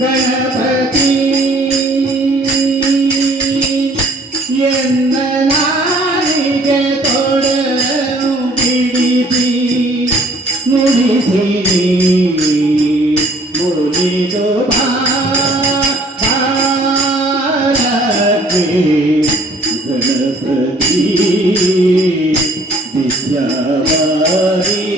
ഗണപതി. എന്ന ഗണപതി വിദ്യാവാരി.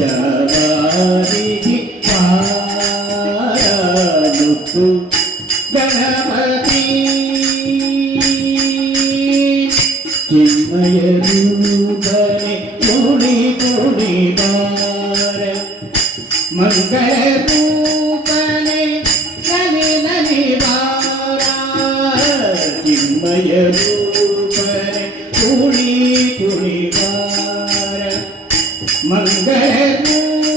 ఎవరికి పారనుకు గణపతి. చిన్మయ రూపని ముడి ముడి బార మంగళ రూపని నని నని బార చిన్మయ రూపని மங்களூபனே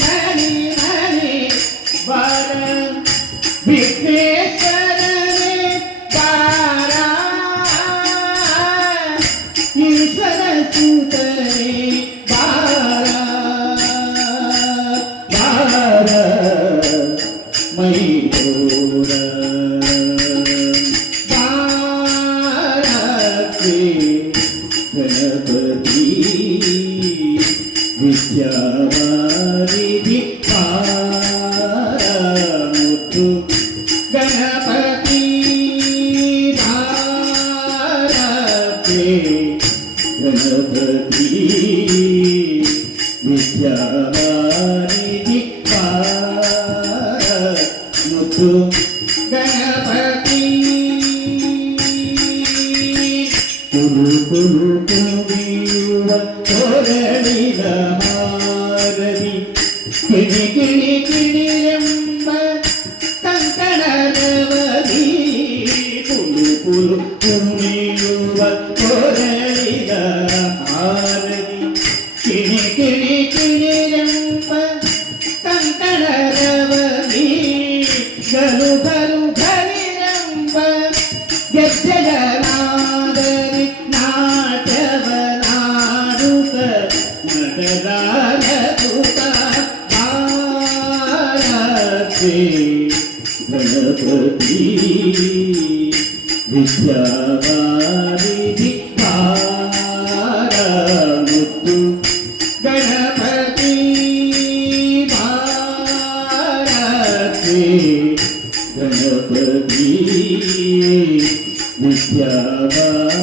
மணி மணி வர விக்னேஸ்வரனே தாரா ஈஸ்வர విద్యావారిధి ముద్దు గణపతి భారతే గణపతి విద్యావారిధి ముద్దు గణపతి కులు కులు కులు తోరణిల మా ഭാരതി കിളി കിളി കിളിരമ്പ കങ്കണരവതി പുലു പുലു हे गणपति विश्वावारिधि भारमुत्तु गणपति भारते गणपति विश्वावारिधि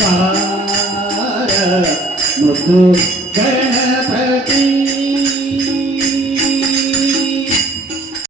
भारमुत्तु गणपति